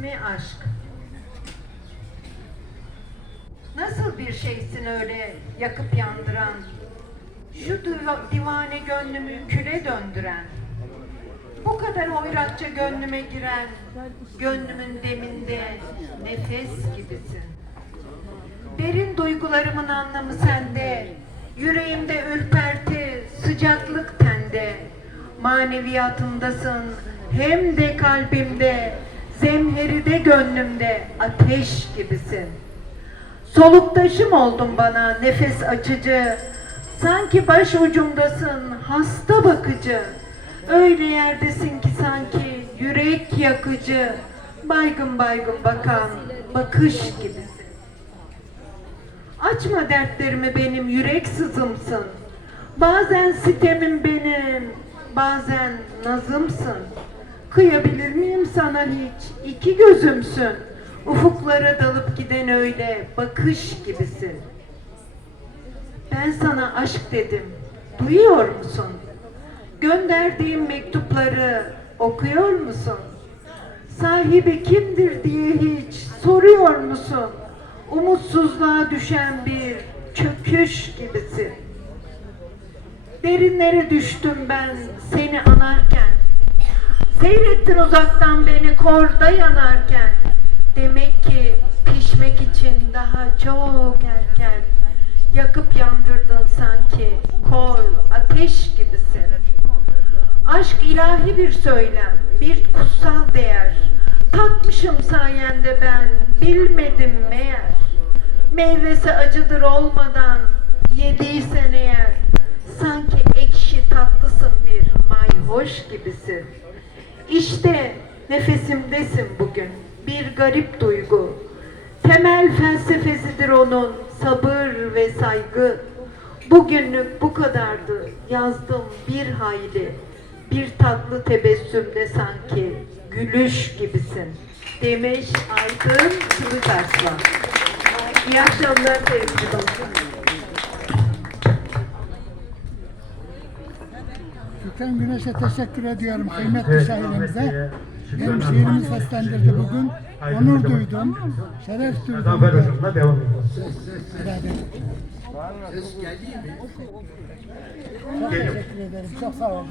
ismi aşk. Nasıl bir şeysin öyle yakıp yandıran, şu diva- divane gönlümü küle döndüren, bu kadar hoyratça gönlüme giren, gönlümün deminde nefes gibisin. Derin duygularımın anlamı sende, yüreğimde ürperti, sıcaklık tende. Maneviyatımdasın, hem de kalbimde, zemheride gönlümde ateş gibisin. Soluktaşım oldun bana nefes açıcı, sanki baş ucumdasın hasta bakıcı. Öyle yerdesin ki sanki yürek yakıcı, baygın baygın bakan bakış gibisin. Açma dertlerimi benim yürek sızımsın. Bazen sitemim benim, bazen nazımsın. Kıyabilir miyim sana hiç? İki gözümsün. Ufuklara dalıp giden öyle bakış gibisin. Ben sana aşk dedim. Duyuyor musun? Gönderdiğim mektupları okuyor musun? Sahibi kimdir diye hiç soruyor musun? Umutsuzluğa düşen bir çöküş gibisin. Derinlere düştüm ben seni anarken. Seyrettin uzaktan beni korda yanarken. Demek ki pişmek için daha çok erken. Yakıp yandırdın sanki kor ateş gibisin. Aşk ilahi bir söylem, bir kutsal değer. Tatmışım sayende ben, bilmedim meğer. Meyvesi acıdır olmadan, yediysen eğer. Sanki ekşi tatlısın bir mayhoş gibisin. İşte nefesimdesin bugün, bir garip duygu. Temel felsefesidir onun sabır ve saygı. Bugünlük bu kadardı yazdım bir hayli. Bir tatlı tebessümde sanki gülüş gibisin. Demiş Aydın Kılıçarslan. İyi akşamlar sevgili dostum. Şükran Güneş'e teşekkür ediyorum kıymetli şairimize. Benim şiirimi seslendirdi bugün. Onur duydum, şeref duydum. Devam ediyoruz. Beraber. Çok teşekkür ederim. Çok sağ olun.